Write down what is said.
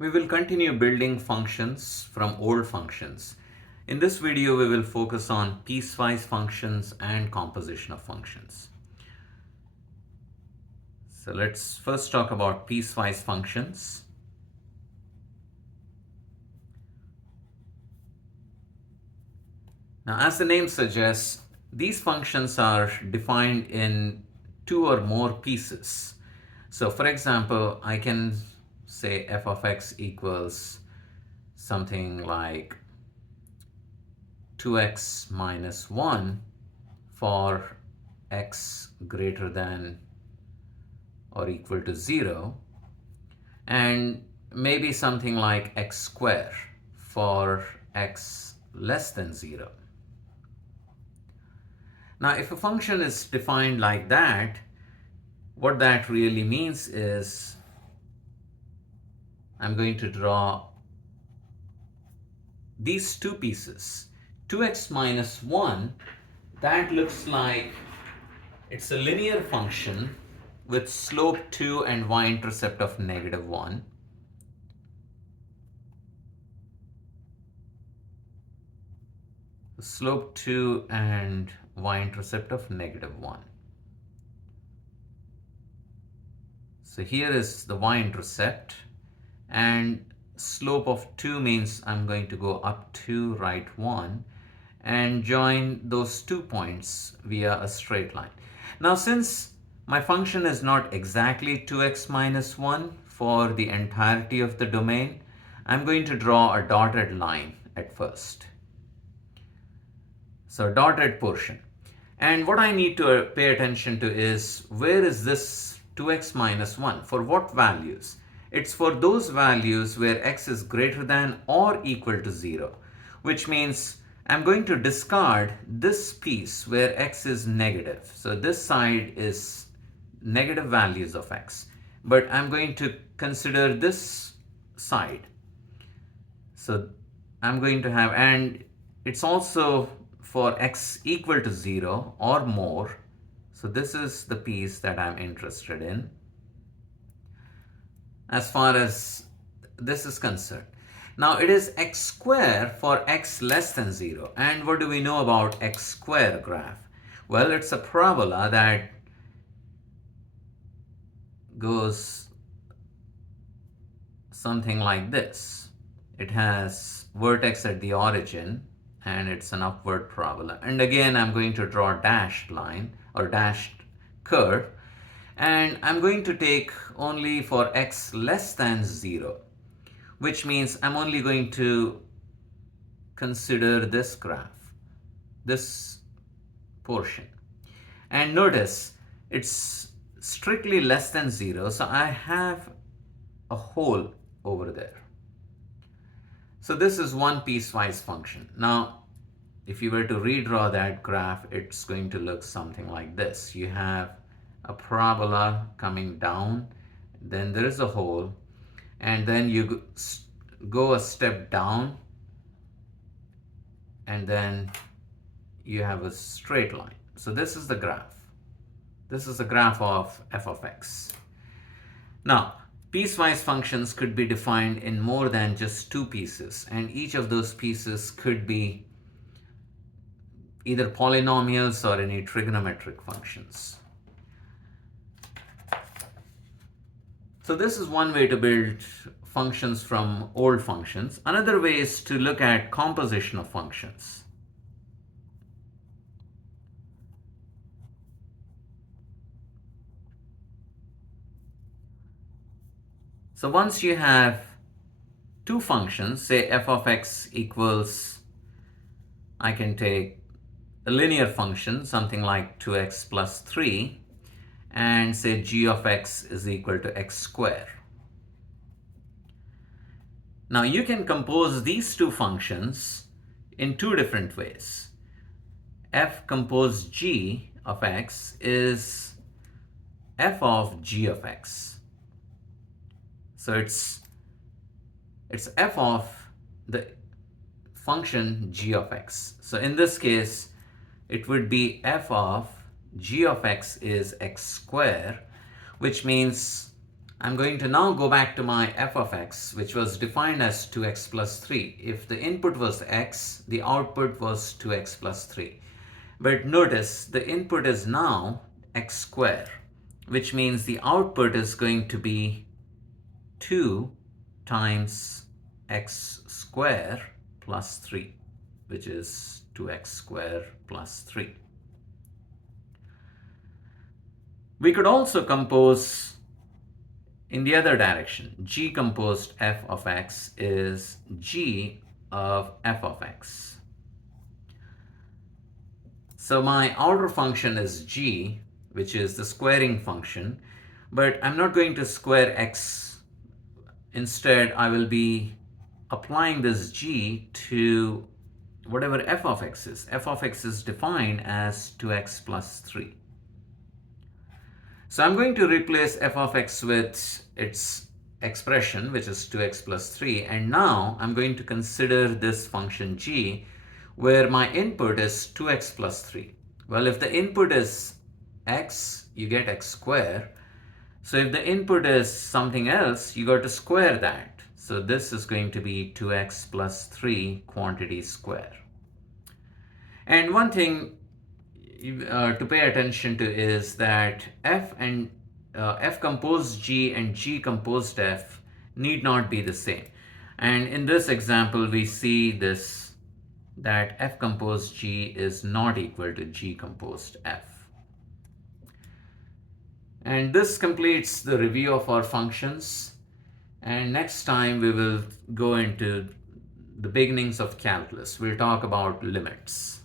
We will continue building functions from old functions. In this video, we will focus on piecewise functions and composition of functions. So let's first talk about piecewise functions. Now, as the name suggests, these functions are defined in two or more pieces. So for example, I can say f of x equals something like 2x minus 1 for x greater than or equal to 0, and maybe something like x square for x less than 0. Now, if a function is defined like that, what that really means is I'm going to draw these two pieces. 2x minus 1, that looks like it's a linear function with slope 2 and y-intercept of negative 1. Slope 2 and y-intercept of negative 1. So here is the y-intercept, and slope of 2 means I'm going to go up 2, right 1, and join those 2 points via a straight line. Now, since my function is not exactly 2x minus 1 for the entirety of the domain, I'm going to draw a dotted line at first. So dotted portion. And what I need to pay attention to is, where is this 2x minus 1? For what values? It's for those values where x is greater than or equal to 0, which means I'm going to discard this piece where x is negative. So this side is negative values of x, but I'm going to consider this side. So I'm going to have, and it's also for x equal to 0 or more. So this is the piece that I'm interested in as far as this is concerned. Now it is x square for x less than 0. And what do we know about x square graph? Well, it's a parabola that goes something like this. It has vertex at the origin, and it's an upward parabola. And again, I'm going to draw a dashed line or dashed curve, and I'm going to take only for x less than 0, which means I'm only going to consider this graph, this portion. And notice it's strictly less than 0, so I have a hole over there. So this is one piecewise function. Now, if you were to redraw that graph, it's going to look something like this. You have a parabola coming down, then there is a hole, and then you go a step down, and then you have a straight line. So this is the graph. This is the graph of f of x. Now, piecewise functions could be defined in more than just two pieces, and each of those pieces could be either polynomials or any trigonometric functions. So this is one way to build functions from old functions. Another way is to look at composition of functions. So once you have two functions, say f of x equals, I can take a linear function, something like 2x plus 3, and say g of x is equal to x square. Now you can compose these two functions in two different ways. F composed g of x is f of g of x. So it's f of the function g of x. So in this case, it would be f of g of x is x square, which means I'm going to now go back to my f of x, which was defined as 2x plus 3. If the input was x, the output was 2x plus 3. But notice the input is now x squared, which means the output is going to be 2 times x squared plus 3, which is 2x squared plus 3. We could also compose in the other direction. G composed f of x is g of f of x. So my outer function is g, which is the squaring function, but I'm not going to square x. Instead, I will be applying this g to whatever f of x is. F of x is defined as 2x plus 3. So I'm going to replace f of x with its expression, which is 2x plus 3. And now I'm going to consider this function g, where my input is 2x plus 3. Well, if the input is x, you get x squared. So if the input is something else, you got to square that. So this is going to be 2x plus 3 quantity square. And one thing to pay attention to is that f composed g and g composed f need not be the same. And in this example, we see this, that f composed g is not equal to g composed f. And this completes the review of our functions. And next time we will go into the beginnings of calculus. We'll talk about limits.